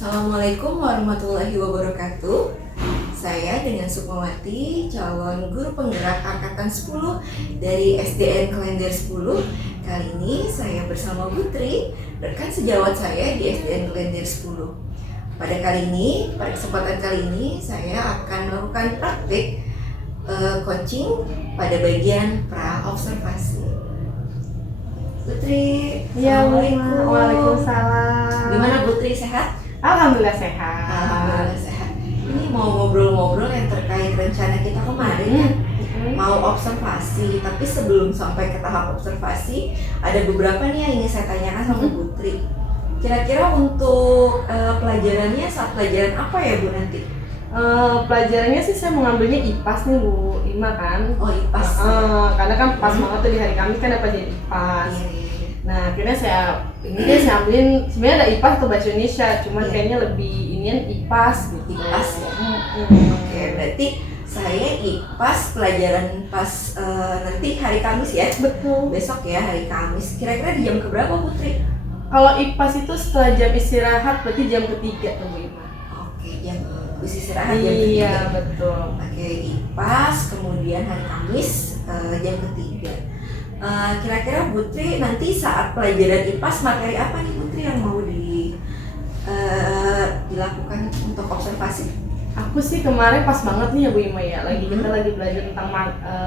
Assalamualaikum warahmatullahi wabarakatuh. Saya dengan Sukmawati, calon guru penggerak angkatan 10 dari SDN Klender 10. Kali ini saya bersama Putri, rekan sejawat saya di SDN Klender 10. Pada kesempatan kali ini saya akan melakukan praktik coaching pada bagian pra-observasi. Putri, Ya, Assalamualaikum. Waalaikumsalam. Gimana Putri, sehat? Alhamdulillah sehat. Alhamdulillah sehat. Ini mau ngobrol-ngobrol yang terkait rencana kita kemarin kan, mau observasi. Tapi sebelum sampai ke tahap observasi, ada beberapa nih yang ingin saya tanyakan sama Putri. Kira-kira untuk pelajarannya saat pelajaran apa ya Bu nanti? Pelajarannya sih saya mengambilnya IPAS nih Bu Ima kan. Oh, IPAS. Karena kan pas banget tuh di hari Kamis kan dapat jadi IPAS. Iya. Nah akhirnya saya ambilin sebenarnya ada IPAS atau bahasa Indonesia, cuman Iya. kayaknya lebih inian IPAS gitu. IPAS ya. Oke, berarti saya IPAS pelajaran pas nanti hari Kamis ya? Betul. Besok ya hari Kamis. Kira-kira di jam keberapa Putri? Kalau IPAS itu setelah jam istirahat berarti jam ketiga tuh Bu Ima. Oke, jam istirahat jam Iya 3. betul. Oke, IPAS, kemudian hari Kamis jam ketiga. Kira-kira Putri nanti saat pelajaran IPAS materi apa nih Putri yang mau dilakukan untuk observasi? Aku sih kemarin pas banget nih ya Bu Ima ya, kita lagi belajar tentang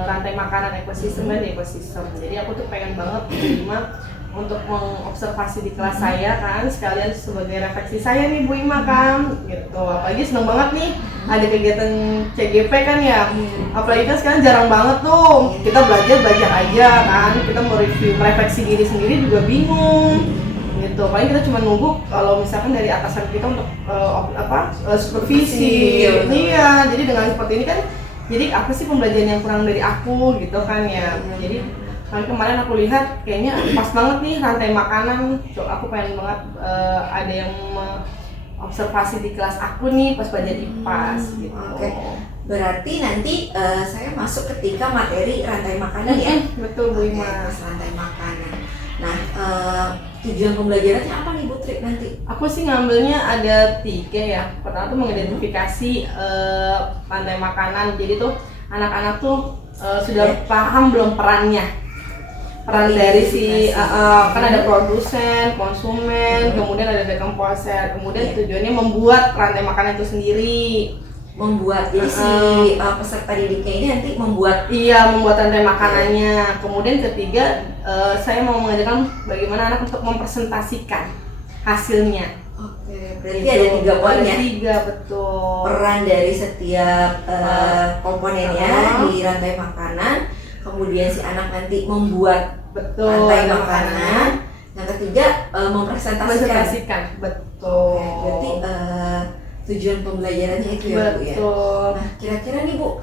rantai makanan ekosistem dan ekosistem. Jadi aku tuh pengen banget Bu Ima untuk mengobservasi di kelas saya kan, sekalian sebagai refleksi saya nih Bu Ima kan, gitu. Apalagi seneng banget nih ada kegiatan CGP kan ya, apalagi kan sekarang jarang banget tuh kita belajar aja kan, kita mau review, merefleksi diri sendiri juga bingung gitu. Paling kita cuma nunggu kalau misalkan dari atasan kita untuk supervisi. Iya, jadi dengan seperti ini kan, jadi apa sih pembelajaran yang kurang dari aku gitu kan ya. Jadi kemarin aku lihat kayaknya pas banget nih rantai makanan. Aku pengen banget ada yang observasi di kelas aku nih pas belajar IPAS gitu. Oke. Berarti nanti saya masuk ketika materi rantai makanan ya? Betul Bu Ima. Rantai makanan. Nah, tujuan pembelajarannya apa nih Putri nanti? Aku sih ngambilnya ada 3 ya. Pertama tuh mengidentifikasi rantai makanan. Jadi tuh anak-anak tuh sudah paham belum peran dari si kan ada produsen, konsumen, kemudian ada decomposer. Kemudian tujuannya membuat rantai makanan itu sendiri. Jadi si peserta didiknya ini nanti membuat rantai makanannya. Kemudian ketiga, saya mau mengajarkan bagaimana anak untuk mempresentasikan hasilnya. Oke, berarti ada 3 poin ya? 3, betul. Peran dari setiap komponennya di rantai makanan. Kemudian si anak nanti membuat rantai makanan. Yang ketiga mempresentasikan. Betul. Oke, berarti tujuan pembelajarannya itu ya Bu ya. Nah, kira-kira nih Bu,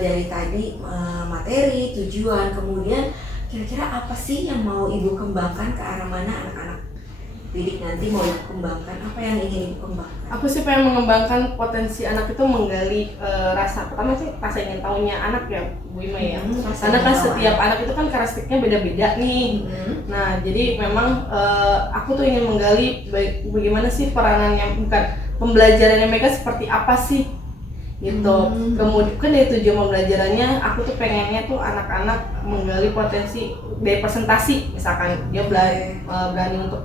dari tadi materi, tujuan, kemudian kira-kira apa sih yang mau Ibu kembangkan, ke arah mana anak-anak didik nanti mau Ibu kembangkan? Apa yang ingin Ibu kembangkan? Aku sih pengen mengembangkan potensi anak itu, menggali pertama sih rasa ingin tahunya anak ya Bu Ima ya. Karena kan setiap anak itu kan karakteristiknya beda-beda nih. Nah jadi memang aku tuh ingin menggali bagaimana sih peranannya, bukan pembelajarannya mereka seperti apa sih gitu. Kemudian kan dari tujuan pembelajarannya aku tuh pengennya tuh anak-anak menggali potensi dari presentasi, misalkan dia berani untuk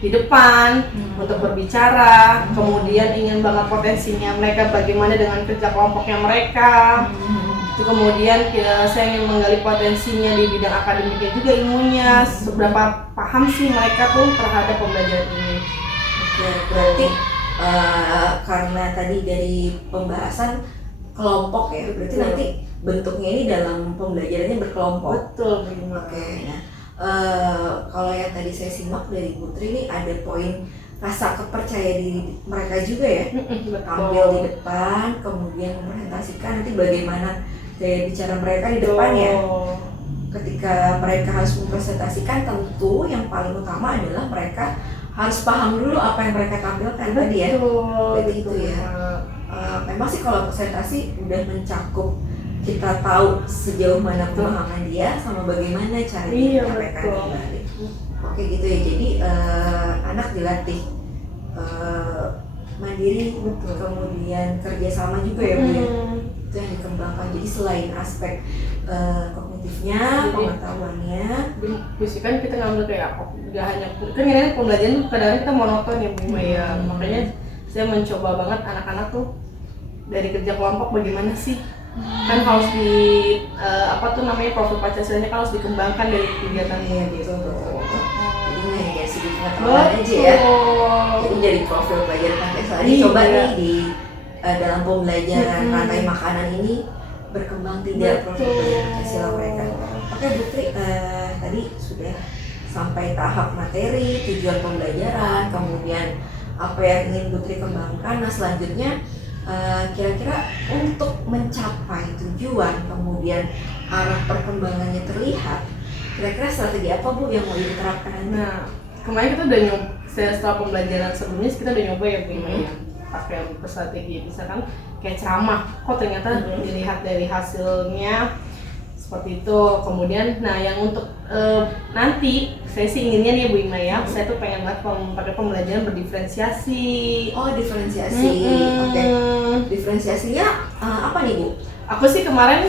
di depan untuk berbicara, kemudian ingin banget potensinya mereka bagaimana dengan kerja kelompoknya mereka. Itu kemudian saya ingin menggali potensinya di bidang akademiknya juga, ilmunya seberapa paham sih mereka tuh terhadap pembelajaran ini. Oke, berarti karena tadi dari pembahasan kelompok ya, berarti nanti bentuknya ini dalam pembelajarannya berkelompok. Betul. Oke, nah kalau yang tadi saya simak dari Putri ini ada poin rasa kepercayaan diri mereka juga ya. Tampil di depan, kemudian mempresentasikan nanti bagaimana gaya bicara mereka di depan ya. Ketika mereka harus mempresentasikan, tentu yang paling utama adalah mereka harus paham dulu apa yang mereka tampilkan tadi ya. Begitu ya. Memang sih kalau presentasi udah mencakup kita tahu sejauh mana pemahaman dia sama bagaimana cara dia menyampaikan kembali. Oke gitu ya. Jadi anak dilatih mandiri, Betul. kemudian kerjasama juga ya Bu ya. Hmm. Itu yang dikembangkan. Jadi selain aspek kognitifnya, Jadi, pengetahuannya, di puisi kan kita ngambil kayak nggak hanya kan ini pembelajaran tuh kadang-kadang kita monoton ya Bu ya. Makanya saya mencoba banget anak-anak tuh dari kerja kelompok bagaimana sih kan harus di apa tuh namanya profil Pancasilanya kan harus dikembangkan dari kegiatannya gitu. jadi nggak dari segi pengetahuan aja ya. Jadi dari profil pelajaran Pancasila ini coba nih di dalam pembelajaran rantai makanan ini berkembang tidak profil pelajaran Pancasila mereka. Oke Bu Tri, tadi sudah sampai tahap materi, tujuan pembelajaran, kemudian apa yang ingin Bu Tri kembangkan. Nah selanjutnya kira-kira untuk mencapai tujuan, kemudian arah perkembangannya terlihat, kira-kira strategi apa Bu yang mau diterapkan? Nah, kemarin kita udah nyoba, setelah pembelajaran sebelumnya kita udah nyoba ya Bu ya, pakai strategi misalkan kayak ceramah, kok ternyata dilihat dari hasilnya seperti itu. Kemudian, nah yang untuk nanti saya sih inginnya nih Bu Ima ya, saya tuh pengen banget pakai pembelajaran berdiferensiasi. Oh diferensiasi, oke. Diferensiasinya apa nih Bu? Aku sih kemarin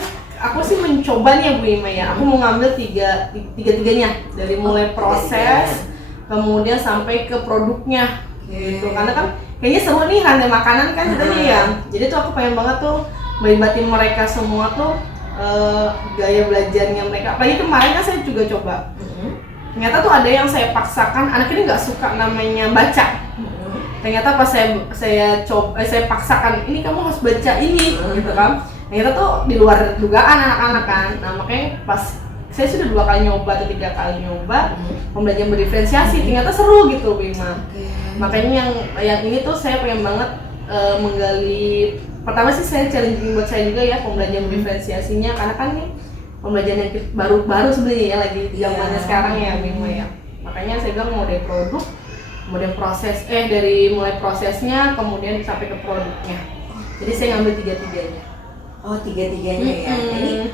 mencoba nih ya Bu Ima ya, aku mau ngambil tiga-tiganya dari mulai proses, kemudian sampai ke produknya gitu. Karena kan kayaknya seru nih rantai makanan kan katanya ya. Jadi tuh aku pengen banget tuh melibatin mereka semua tuh gaya belajarnya mereka. Apalagi kemarin kan saya juga coba. Ternyata tuh ada yang saya paksakan, anak ini nggak suka namanya baca. Ternyata pas saya paksakan, ini kamu harus baca ini, gitu kan. Ternyata tuh di luar dugaan anak-anak kan. Nah makanya pas saya sudah 2 kali nyoba atau 3 kali nyoba pembelajaran berdiferensiasi, ternyata seru gitu Bima. Makanya yang ini tuh saya pengen banget menggali. Pertama sih saya challenging buat saya juga ya pembelajaran diferensiasinya, karena kan nih pembelajaran yang baru sebenarnya ya lagi zamannya sekarang ya Bima ya. Makanya saya bilang mau dari produk, kemudian dari mulai prosesnya kemudian sampai ke produknya. Jadi saya ngambil tiga-tiganya. Oh tiga-tiganya ya. Ini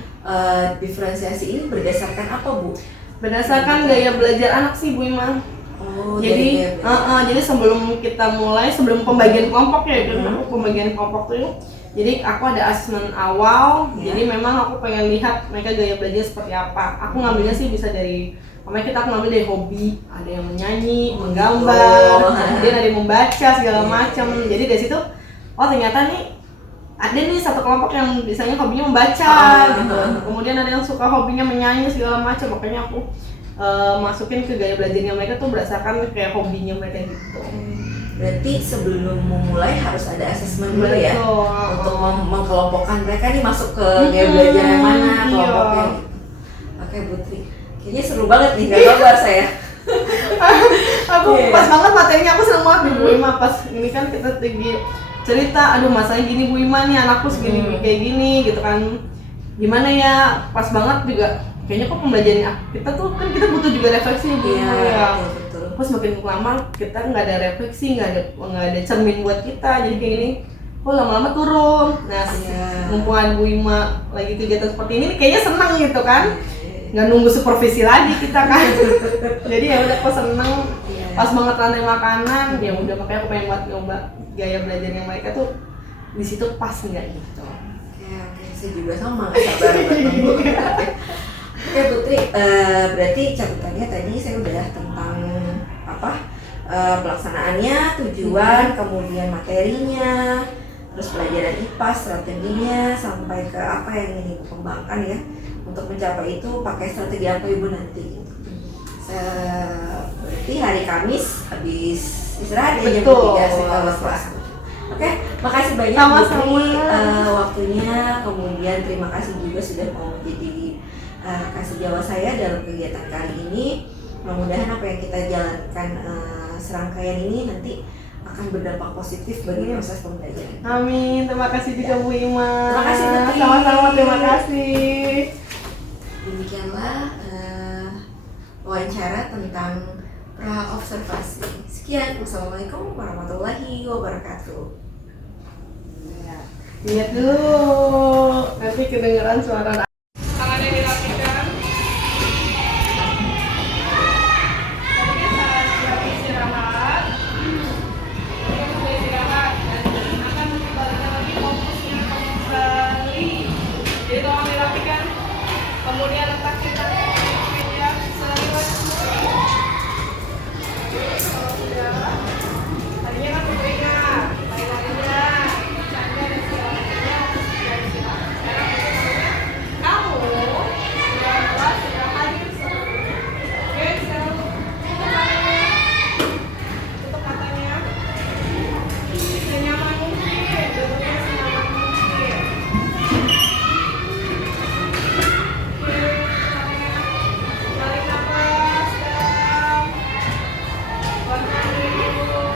diferensiasi ini berdasarkan apa Bu? Berdasarkan gaya belajar anak sih Bu Ima. Oh, jadi sebelum kita mulai, sebelum pembagian kelompok ya, pembagian kelompok tuh, jadi aku ada asesmen awal. Jadi memang aku pengen lihat mereka gaya belajar seperti apa. Aku ngambilnya sih bisa dari, aku ngambil dari hobi, ada yang menyanyi, menggambar, kemudian ada yang membaca segala macam. Jadi dari situ, oh ternyata nih ada nih satu kelompok yang misalnya hobinya membaca, gitu. Kemudian ada yang suka hobinya menyanyi segala macam. Makanya aku masukin ke gaya belajarnya mereka tuh berdasarkan kayak hobinya mereka gitu. Berarti sebelum memulai harus ada asesmen dulu ya, untuk mengkelompokkan mereka nih masuk ke gaya belajar yang mana kelompoknya. Oke Bu Tri, kayaknya seru banget nih, gak sabar saya. Aku pas banget materinya, aku seneng banget nih Bu Ima. Pas ini kan kita tinggi cerita, aduh masalahnya gini Bu Ima nih, anakku segini kayak gini gitu kan, gimana ya, pas banget juga. Kayaknya kok pembelajaran kita tuh kan kita butuh juga refleksi Bu Ima ya. Terus makin lama kita nggak ada refleksi, nggak ada cermin buat kita, jadi kayak gini, kok lama-lama turun. Nah, mumpung Bu Ima lagi kegiatan seperti ini, kayaknya seneng gitu kan, nggak nunggu supervisi lagi kita kan. Jadi ya udah, kok seneng, pas banget rantai makanan, ya udah makanya aku pengen buat nyoba gaya belajarnya mereka tuh di situ pas nggak gitu. Oke, saya juga sama, sabar buat nunggu. Oke Putri, berarti catatannya tadi saya udah tentang pelaksanaannya, tujuan, kemudian materinya, terus pelajaran IPA, strateginya, sampai ke apa yang ingin Ibu kembangkan ya. Untuk mencapai itu pakai strategi apa Ibu nanti? Berarti hari Kamis habis istirahat ya jam 3 setelah kelas. Oke, makasih banyak Bu Putri waktunya, kemudian terima kasih juga sudah mau menjadi kasih jawab saya dalam kegiatan kali ini. Mudah-mudahan apa yang kita jalankan serangkaian ini nanti akan berdampak positif bagi proses pembelajaran. Amin, terima kasih juga Bu Ima. Terima kasih Putri. Sama-sama, terima kasih. Demikianlah wawancara tentang pra-observasi. Sekian, wassalamualaikum warahmatullahi wabarakatuh. Lihat dulu, nanti kedengeran suara. Tangannya dirapikan. Tadi saat istirahat, Kemudian letakkan tangan di meja seliwat semua. Kalau sudah, tadinya kan beringat, lari-larinya, canda dan segala macamnya sudah istirahat. Sekarang kamu sudah lelah, sudah hadir seluruhnya. Oke, sekarang tutup matanya, tutup matanya. Senyaman mungkin, duduknya senyaman mungkin. Tarik nafas dalam, pelan-pelan dulu.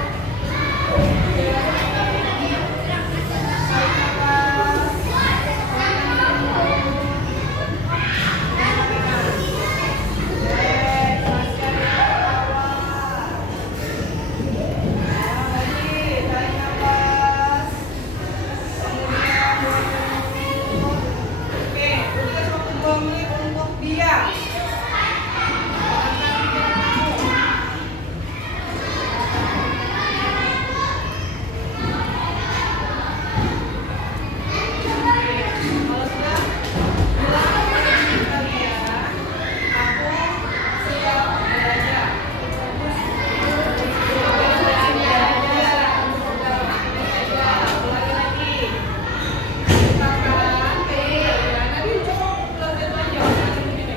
Tarik nafas, pelan-pelan dulu. Ikhlaskan di awal. Lagi, tarik nafas. Kemudian 2 menit. Oke, udah cukup 2 menit untuk diam. Angkat pikiran kamu. Kalau sudah bilang kepada diri kalian, aku siap belajar. Ulangi lagi. Katakan ke diri kalian, tadi cukup belajar aja, jangan begini.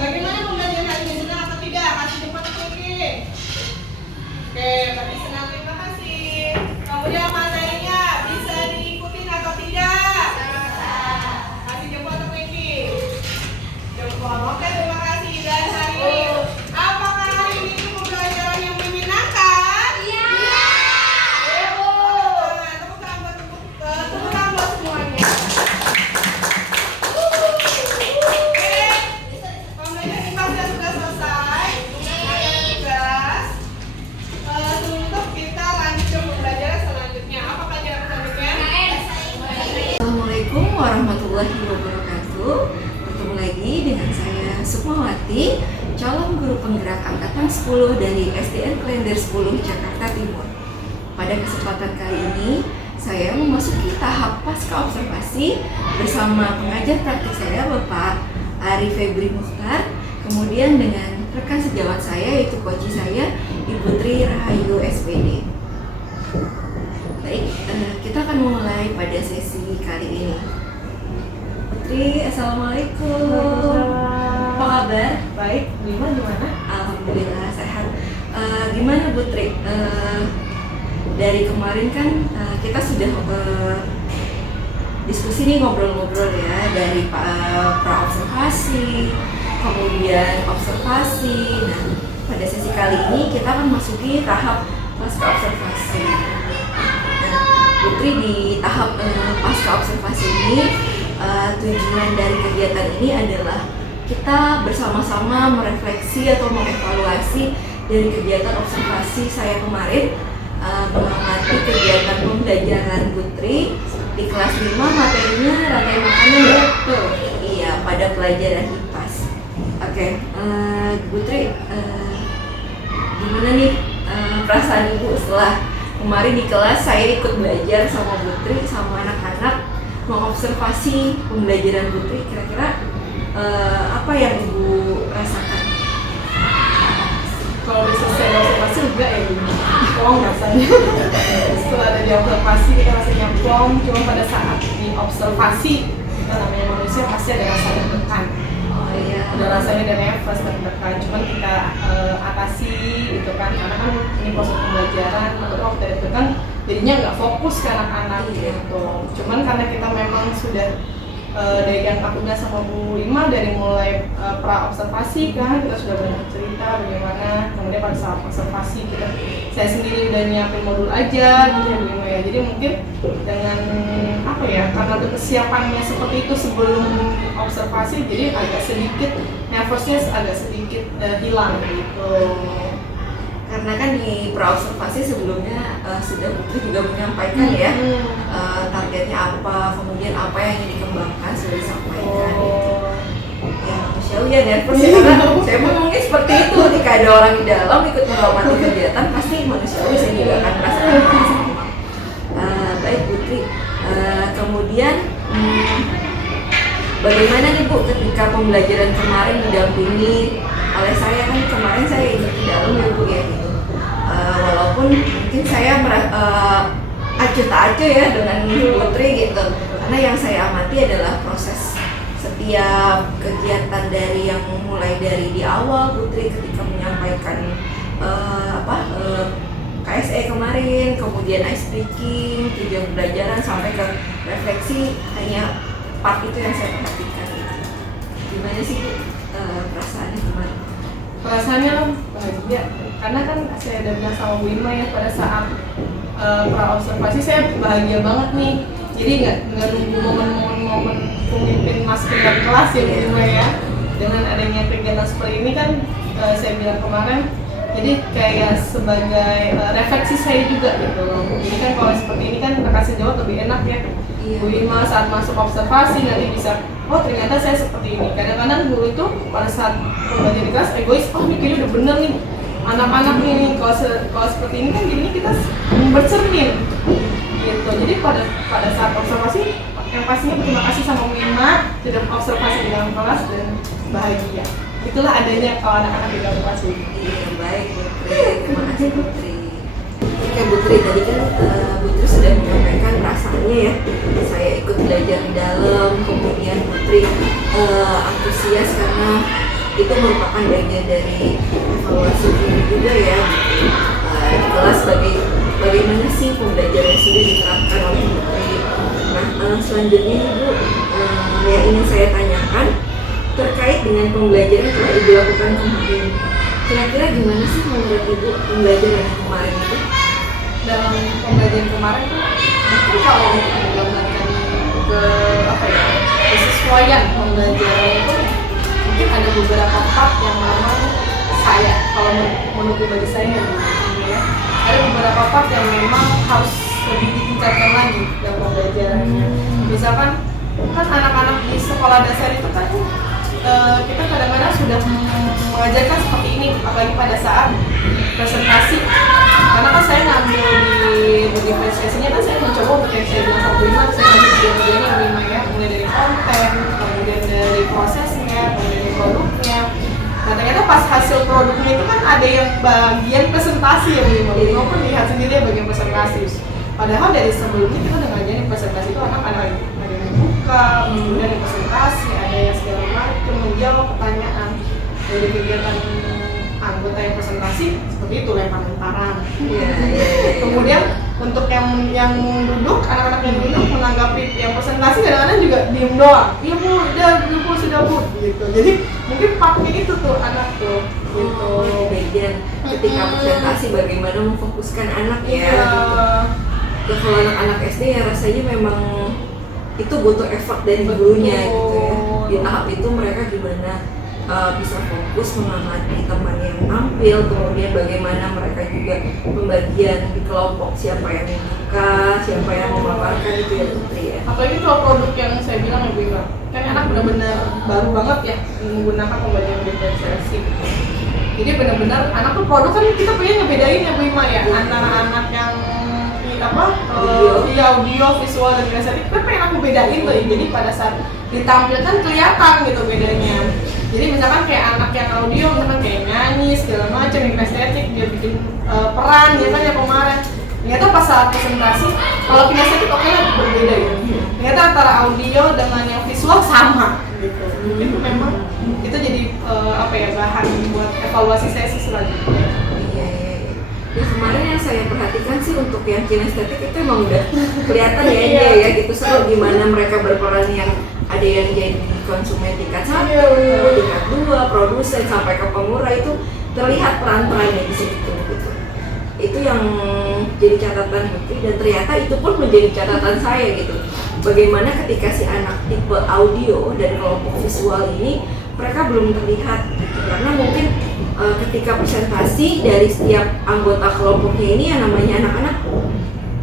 Bagaimana pembelajaran hari ini? Senang atau tidak? Kasih cepat Kiki. Oke, berarti senang, terima kasih. Kemudian materinya bisa diikutin atau tidak? Kasih jempol untuk Kiki. Jempol. Oke, terima kasih. Dan hari ini, apakah hari ini itu pembelajaran yang menyenangkan? Iya. Tepuk tangan buat semuanya. Oke, pembelajaran IPA sudah selesai. Ada tugas untuk kita lanjut ke pembelajaran selanjutnya. Apa pelajaran selanjutnya? Assalamualaikum warahmatullahi wabarakatuh. Bertemu lagi dengan saya Sukmawati, calon guru penggerak angkatan 10 dari SDN Klender 10 Jakarta Timur. Pada kesempatan kali ini, saya memasuki tahap pasca observasi bersama pengajar praktik saya Bapak Ari Febri Mukhtar, kemudian dengan rekan sejawat saya yaitu coach saya Ibu Tri Rahayu SPD. Baik, kita akan mulai pada sesi kali ini. Putri, assalamualaikum. Apa kabar? Baik, Bima gimana? Alhamdulillah sehat. Gimana Putri? Dari kemarin kan kita sudah diskusi nih, ngobrol-ngobrol ya, dari pra-observasi, kemudian observasi. Nah, pada sesi kali ini kita akan masuki tahap pasca observasi. Putri, di tahap pasca observasi ini, tujuan dari kegiatan ini adalah kita bersama-sama merefleksi atau mengevaluasi dari kegiatan observasi saya kemarin, mengamati kegiatan pembelajaran Putri di kelas 5, materinya rantai makanan ya? Iya, pada pelajaran IPAS. Oke, Putri, gimana nih perasaan Ibu setelah kemarin di kelas saya ikut belajar sama Putri, sama anak-anak, mengobservasi pembelajaran Putri, kira-kira apa yang Ibu rasakan? Kalau udah selesai observasi juga ya plong rasanya. Setelah ada di observasi kita rasanya plong, cuma pada saat di observasi kita namanya manusia pasti ada rasa deg-degan. Oh iya. Ada rasanya dan nervous deg-degan, cuman kita atasi gitu kan, karena kan ini proses pembelajaran, kalau kita deg-degan jadinya nggak fokus ke anak-anak gitu. Cuman karena kita memang sudah dari yang takutnya sama Bu Lima, dari mulai pra-observasi kan, kita sudah banyak cerita bagaimana, kemudian pada saat observasi saya sendiri udah nyiapin modul aja gitu ya Bu Lima ya. Jadi mungkin dengan apa ya, karena udah kesiapannya seperti itu sebelum observasi, jadi agak sedikit nervousnya agak sedikit hilang gitu. Karena kan di pra-observasi sebelumnya sudah Putri juga menyampaikan ya targetnya apa, kemudian apa yang ingin dikembangkan sudah disampaikan. Ya manusiawi ya nervous ya, karena saya ngomongnya seperti itu, ketika ada orang di dalam ikut mengamati kegiatan pasti manusiawi, saya juga akan merasakan sama. Baik Putri, kemudian bagaimana nih Bu ketika pembelajaran kemarin didampingi oleh saya, kan kemarin saya ikut di dalam ya Bu ya gitu. Walaupun mungkin saya acuh tak acuh ya dengan Putri gitu, karena yang saya amati adalah proses setiap kegiatan dari yang mulai dari di awal Putri ketika menyampaikan KSE kemarin, kemudian ice breaking, tujuan pembelajaran sampai ke refleksi, hanya part itu yang saya perhatikan gitu. Gimana sih Bu perasaannya kemarin? Perasaannya bahagia, karena kan saya udah bilang sama Bu Ima ya, pada saat pra-observasi saya bahagia banget nih. Jadi nggak nunggu momen-momen pemimpin masuk ke kelas ya Bu Ima ya. Dengan adanya kegiatan seperti ini kan saya bilang kemarin, jadi kayak sebagai refleksi saya juga gitu loh. Jadi kan kalau seperti ini kan rekan sejawat lebih enak ya. Bu Ima saat masuk observasi nanti bisa, oh ternyata saya seperti ini. Kadang-kadang guru itu pada saat belajar di kelas egois, oh ini kayaknya udah bener nih anak-anak ini. Kalau seperti ini kan jadinya kita bercermin gitu. Jadi pada saat observasi yang pastinya berterima kasih sama Bu Ima sudah observasi di dalam kelas dan bahagia. Itulah adanya kalau anak-anak di dalam kelas ini. Iya baik Putri, terima kasih Putri. Oke Putri, tadi kan Putri sudah menyampaikan perasaannya ya, saya ikut belajar di dalam, kemudian Putri antusias karena itu merupakan bagian dari evaluasi diri juga ya gitu. Di kelas bagaimana sih pembelajaran yang sudah diterapkan oleh Putri. Nah selanjutnya Ibu yang ingin saya tanyakan terkait dengan pembelajaran yang telah Ibu lakukan kemarin. Kira-kira gimana sih menurut Ibu pembelajaran yang kemarin itu? Dalam pembelajaran kemarin tuh mungkin kalau menggambarkan ke apa ya, kesesuaian pembelajaran itu mungkin ada beberapa part yang memang saya kalau menurut pribadi saya ya, ada beberapa part yang memang harus lebih ditingkatkan lagi dalam pembelajarannya. Misalkan kan anak-anak di sekolah dasar itu kan kita kadang-kadang sudah mengajarkan seperti ini, apalagi pada saat presentasi. Karena kan saya ngambil di presentasinya kan saya mencoba untuk yang saya bilang sama Bima, saya ngambil bagian-bagian yang Bima ya, mulai dari konten, kemudian dari prosesnya, kemudian dari produknya. Nah ternyata pas hasil produknya itu kan ada yang bagian presentasi ya Bima pun lihat sendiri ya bagian presentasi. Padahal dari sebelumnya kita udah ngajarin presentasi itu anak-anak ada yang buka, kemudian ada presentasi, ada yang segala macam, menjawab pertanyaan dari kegiatan anggota yang presentasi seperti itu, lempar-lemparan. Kemudian untuk yang duduk, anak-anak yang duduk menanggapi yang presentasi kadang-kadang juga diem doang. Iya Bu, udah Bu, sudah Bu gitu. Jadi mungkin pakai itu tuh anak tuh gitu. Bagian ketika presentasi bagaimana memfokuskan anak ya. Gitu. Kalau anak-anak SD ya rasanya memang itu butuh effort dari gurunya gitu ya. Di tahap itu mereka gimana bisa fokus mengamati teman yang tampil, kemudian bagaimana mereka juga pembagian di kelompok, siapa yang membuka, siapa yang memaparkan itu ya Putri ya. Apalagi kalau produk yang saya bilang ya Bu Ira, kan anak benar-benar baru banget ya menggunakan pembelajaran diferensiasi. Jadi benar-benar anak tuh produk kan kita pengen ngebedain ya Bu Ima ya, antara anak yang audio, visual dan kinestetik kita pengen aku bedain tuh. Jadi pada saat ditampilkan kelihatan gitu bedanya. Jadi misalkan kayak anak yang audio, misalkan kayak nyanyi segala macam, yang kinestetik dia bikin peran gitu kan ya kemarin. Ternyata pas saat presentasi, kalau kinestetik oke lah berbeda ya. Ternyata antara audio dengan yang visual sama gitu. Itu memang itu jadi bahan buat evaluasi sesi selanjutnya. Ya kemarin yang saya perhatikan sih untuk yang kinestetik itu emang udah kelihatan ya gitu seru gimana mereka berperan, yang ada yang jadi konsumen tingkat 1, tingkat 2, produsen sampai ke pemurah, itu terlihat peran-perannya di situ gitu. Itu yang jadi catatan Putri, dan ternyata itu pun menjadi catatan saya gitu. Bagaimana ketika si anak tipe audio dan kelompok visual ini mereka belum terlihat gitu. Karena mungkin ketika presentasi dari setiap anggota kelompoknya ini yang namanya anak-anak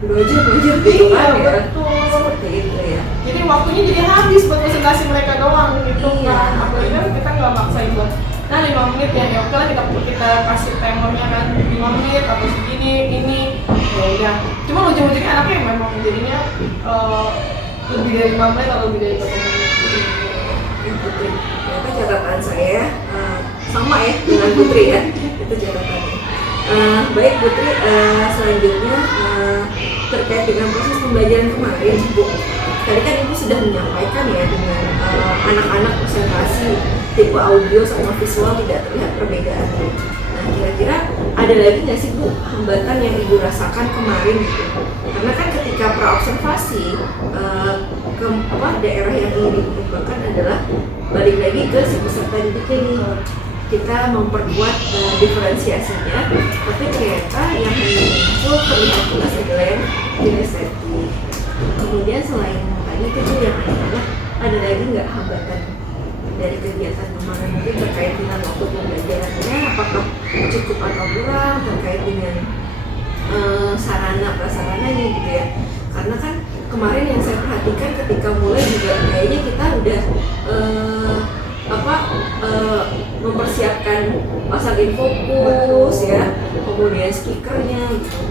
belajar gitu kan ya. Seperti itu ya. Jadi waktunya jadi habis buat presentasi mereka doang gitu kan. Apalagi kan kita nggak maksain buat 5 menit ya oke lah kita kasih timernya kan 5 menit atau segini ini ya udah. Cuma ujung-ujungnya anaknya memang jadinya lebih dari 5 menit atau lebih dari 1 menit. Putri, ternyata catatan saya sama ya dengan Putri ya, itu catatannya. Baik Putri, selanjutnya terkait dengan proses pembelajaran kemarin Bu, tadi kan Ibu sudah menyampaikan ya dengan anak-anak presentasi tipe audio sama visual tidak terlihat perbedaan. Nah kira-kira ada lagi nggak sih Bu hambatan yang Ibu rasakan kemarin gitu? Karena kan ketika praobservasi daerah yang ingin dikembangkan adalah balik lagi ke si peserta didik ini. Kita memperkuat diferensiasinya, tapi ternyata yang muncul terlihat jelas adalah yang kinestetik. Kemudian selain tadi itu yang ada lagi nggak hambatan dari kegiatan kemarin, mungkin terkait dengan waktu pembelajarannya apakah cukup atau kurang, terkait dengan sarana prasarananya gitu ya. Karena kan kemarin yang saya perhatikan ketika mulai juga kayaknya kita udah mempersiapkan pasang fokus ya, kemudian speakernya gitu.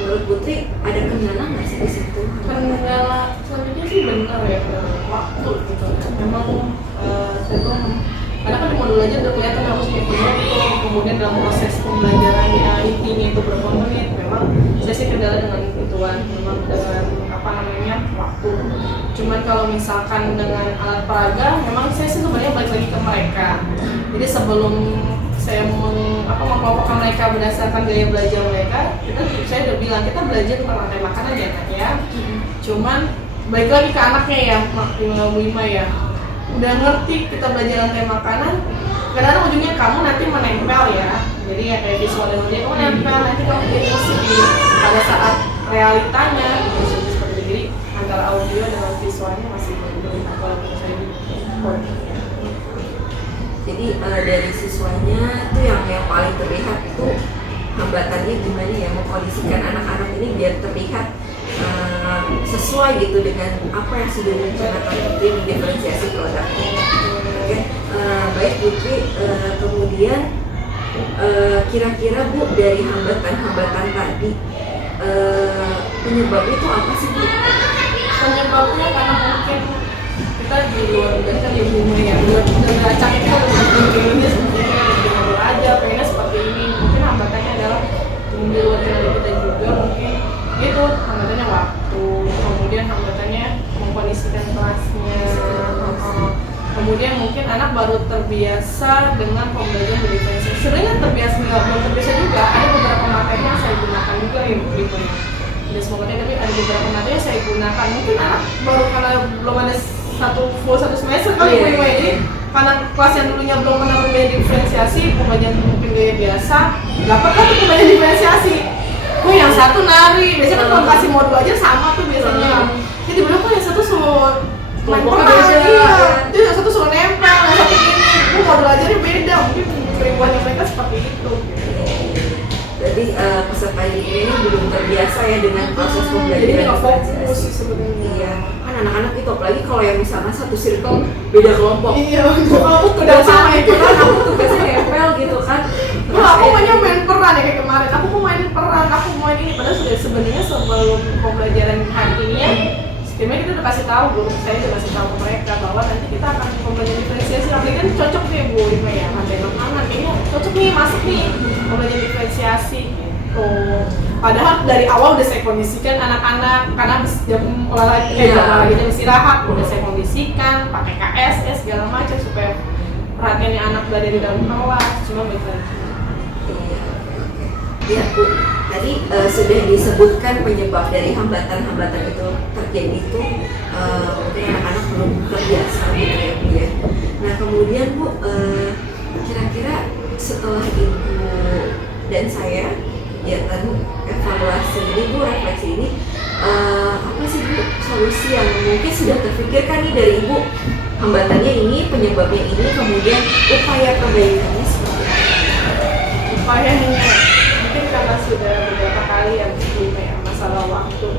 Menurut Putri ada kendala nggak sih di situ? Kendala selanjutnya sih benar ya, waktu gitu. Memang karena kan di modul aja udah kelihatan harus benar itu, kemudian dalam proses pembelajarannya intinya itu berapa menit. Memang saya sih kendala dengan ituan, memang dengan waktu. Cuman kalau misalkan dengan alat peraga, memang saya sih sebenarnya balik lagi ke mereka. Jadi sebelum saya mengkelompokkan mereka berdasarkan gaya belajar mereka, saya udah bilang kita belajar tentang rantai makanan ya Kak ya. Cuman balik lagi ke anaknya ya, Bu Ima ya. Udah ngerti kita belajar rantai makanan, kadang-kadang ujungnya kamu nanti menempel ya. Jadi ya kayak visual dan audio kamu nempel, nanti kamu jadi musik pada saat realitanya seperti itu. Jadi antara audio dengan visualnya masih berbeda kalau menurut saya gitu. Jadi dari siswanya itu yang paling terlihat itu hambatannya gimana ya mengkondisikan anak-anak ini biar terlihat sesuai gitu dengan apa yang sudah direncanakan Putri mendiferensiasi produknya. Oke, baik Putri, kemudian kira-kira Bu dari hambatan-hambatan tadi penyebabnya itu apa sih Bu? Penyebabnya karena mungkin kita di luar negeri kan di rumah ya udah acak kita udah sebetulnya aja pengennya seperti ini. Mungkin hambatannya adalah di luar negeri kita juga mungkin itu hambatannya waktu, kemudian hambatannya mengkondisikan kelasnya, kemudian mungkin anak baru terbiasa dengan pembelajaran berdiferensiasi. Sebenarnya terbiasa belum terbiasa juga, ada beberapa materi yang saya gunakan juga ya gitu ya. Ada semua materi tapi ada beberapa materi yang saya gunakan. Mungkin anak baru karena belum ada satu semester kali ya, jadi karena kelas yang dulunya belum pernah pembelajaran diferensiasi, pembelajaran mungkin gaya biasa, dapat lah tuh pembelajaran diferensiasi. Yang satu nari, biasanya kan kalau kasih modul aja sama tuh biasanya. Jadi bener kok yang satu suruh main peran, jadi yang satu suruh nempel, yang satu ini, modul aja nih beda, mungkin keribuannya mereka seperti itu. Jadi peserta ini belum terbiasa ya dengan proses pembelajaran. Jadi nggak fokus sih sebenarnya. Iya, kan anak-anak itu apalagi kalau yang misalnya satu circle beda kelompok. Iya, kelompok udah sama itu kan aku tugasnya nempel gitu kan. Aku maunya main peran ya kayak kemarin. Aku mau main peran, aku mau main ini. Padahal sudah sebenarnya sebelum pembelajaran hari ini ya, sebenarnya kita udah kasih tahu, guru saya udah kasih tahu ke mereka bahwa nanti kita akan pembelajaran diferensiasi. Apalagi kan cocok nih Bu Ima ya, rantai makanan kayaknya cocok nih masuk nih pembelajaran diferensiasi gitu. Padahal dari awal udah saya kondisikan anak-anak karena habis jam olahraga jam istirahat udah saya kondisikan pakai KSS segala macam supaya perhatiannya anak berada di dalam kelas. Cuma betul. Ya Bu, tadi sudah disebutkan penyebab dari hambatan-hambatan itu terjadi itu mungkin anak-anak belum terbiasa gitu ya Bu ya. Nah kemudian Bu, kira-kira setelah Ibu dan saya kegiatan evaluasi ini Bu, refleksi ini apa sih Bu solusi yang mungkin sudah terpikirkan nih dari Ibu, hambatannya ini, penyebabnya ini, kemudian upaya perbaikannya seperti apa? Upayanya mungkin karena sudah beberapa kali yang ya masalah waktu.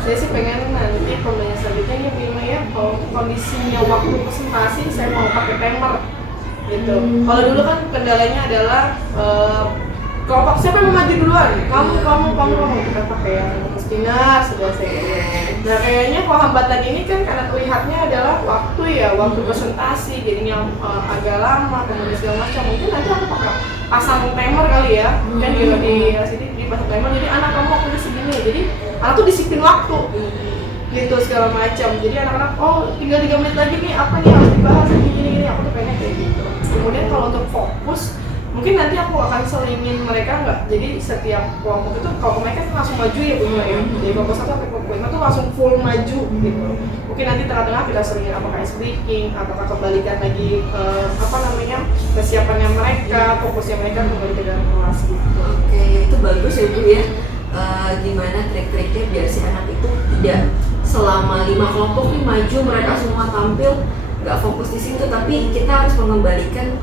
Saya sih pengen nanti pembelajaran selanjutnya Bima ya kalau kondisinya waktu presentasi saya mau pakai timer gitu. Kalau dulu kan kendalanya adalah kelompok siapa yang mau maju duluan? Kamu kita pakai yang spinner sudah saya. Nah kayaknya kalau hambatan ini kan karena terlihatnya adalah waktu ya, waktu presentasi jadinya agak lama kemudian segala macam. Mungkin nanti aku pakai pasang timer kali ya, kan di sini dipasang timer. Jadi anak kamu waktunya segini, jadi anak tuh disiplin waktu gitu segala macam. Jadi anak-anak tinggal 3 menit lagi nih apa nih harus dibahas gini aku tuh pengen kayak gitu. Kemudian kalau untuk fokus mungkin nanti aku akan selingin mereka nggak, jadi setiap kelompok itu kalau mereka kan langsung maju ya Bu ya, jadi kelompok 1 sampai kelompok 5 tuh langsung full maju gitu. Mungkin nanti tengah-tengah kita selingin apakah ice breaking, apakah kebalikan lagi persiapannya mereka, fokusnya mereka kembali ke dalam kelas gitu. Oke, itu bagus ya Bu ya. Gimana trik-triknya biar si anak itu tidak selama 5 kelompok nih maju mereka semua tampil nggak fokus di situ, tapi kita harus mengembalikan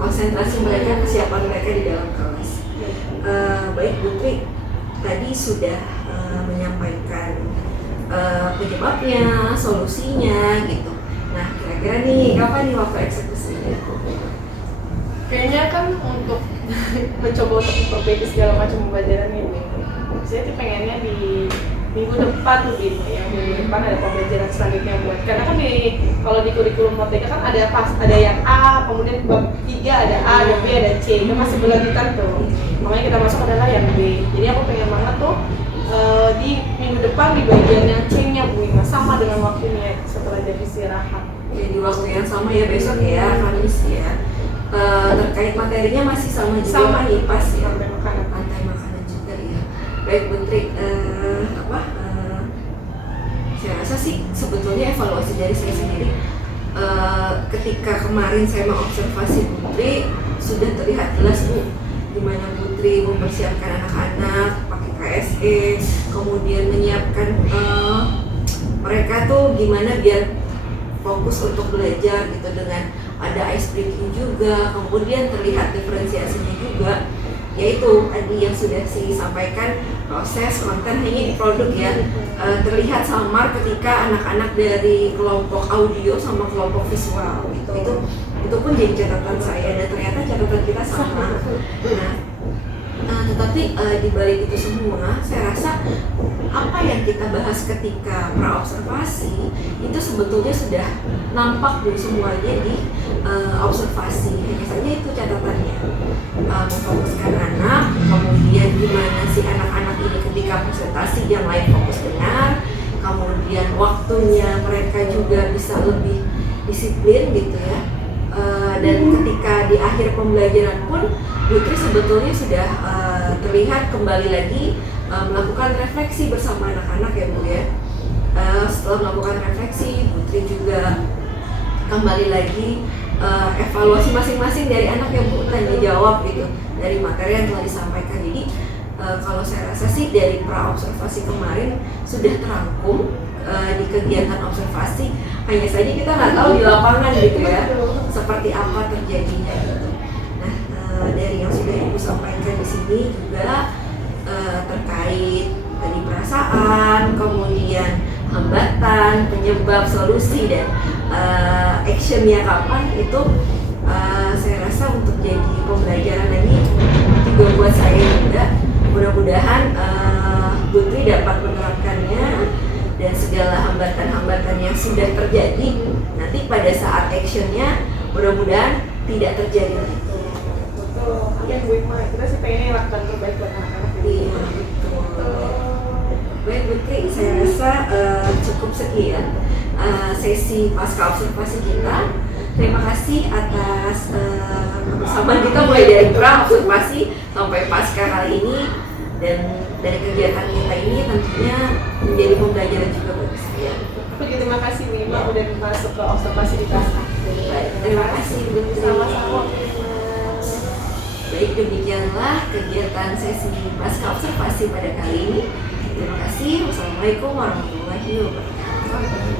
konsentrasi mereka, kesiapan mereka di dalam kelas. Baik Bu Tri, tadi sudah menyampaikan penyebabnya, solusinya gitu. Nah kira-kira nih kapan nih waktu eksekusinya? Kayaknya kan untuk mencoba untuk memperbaiki segala macam pembelajaran ini, saya tuh pengennya di minggu depan tuh gitu ya, minggu depan ada pembelajaran selanjutnya buat, karena kan kalau di kurikulum Merdeka kan ada yang A, kemudian bab 3 ada A, ada B, ada C, itu masih berlanjutan tuh, makanya kita masuk adalah yang B. Jadi aku pengen banget tuh di minggu depan di bagian yang C-nya Bu Ima, sama dengan waktunya setelah jam istirahat. Jadi waktu yang sama ya besok ya, Kamis ya. Terkait materinya masih sama juga Sama. nih pas ya. Sampai makanan. Rantai makanan juga ya. Baik Bu Tri, saya rasa sih sebetulnya evaluasi dari saya sendiri ketika kemarin saya mengobservasi Putri sudah terlihat jelas Bu gimana Putri mempersiapkan anak-anak pakai KSE, kemudian menyiapkan mereka tuh gimana biar fokus untuk belajar gitu dengan ada ice breaking juga, kemudian terlihat diferensiasinya juga, yaitu tadi yang sudah saya sampaikan proses konten hanya di produk ya. Terlihat samar ketika anak-anak dari kelompok audio sama kelompok visual gitu. Itu pun jadi catatan saya dan ternyata catatan kita sama. Tetapi di balik itu semua, saya rasa apa yang kita bahas ketika praobservasi itu sebetulnya sudah nampak dari semuanya di observasi. Hanya saja itu catatannya memfokuskan anak, kemudian gimana si anak-anak ini ketika presentasi yang lain fokus dengar, kemudian waktunya mereka juga bisa lebih disiplin gitu ya. Dan ketika di akhir pembelajaran pun Putri sebetulnya sudah terlihat kembali lagi melakukan refleksi bersama anak-anak ya Bu ya. Setelah melakukan refleksi, Putri juga kembali lagi evaluasi masing-masing dari anak yang Bu tanya jawab gitu dari materi yang telah disampaikan. Jadi kalau saya rasa sih dari praobservasi kemarin sudah terangkum di kegiatan observasi, hanya saja kita nggak tahu di lapangan gitu ya seperti apa terjadinya gitu. Nah dari yang sudah Ibu sampaikan di sini juga terkait tadi perasaan, kemudian hambatan, penyebab, solusi dan actionnya kapan itu saya rasa untuk jadi pembelajaran ini juga buat saya juga. Mudah-mudahan Putri dapat menerapkannya dan segala hambatan-hambatan yang sudah terjadi nanti pada saat actionnya mudah-mudahan tidak terjadi lagi. Betul, amin Bu Ima, kita sih pengennya lakukan terbaik buat anak-anak. Iya betul. Baik Putri, saya rasa cukup sekian sesi pasca observasi kita. Terima kasih atas kebersamaan kita mulai dari pra observasi sampai pasca kali ini, dan dari kegiatan kita ini tentunya menjadi pembelajaran juga bagi saya. Terima kasih Bu Ima udah masuk ke observasi di kelas A. Terima kasih Bu Putri. Sama-sama. Baik, demikianlah kegiatan sesi pasca observasi pada kali ini. Terima kasih. Wassalamualaikum warahmatullahi wabarakatuh.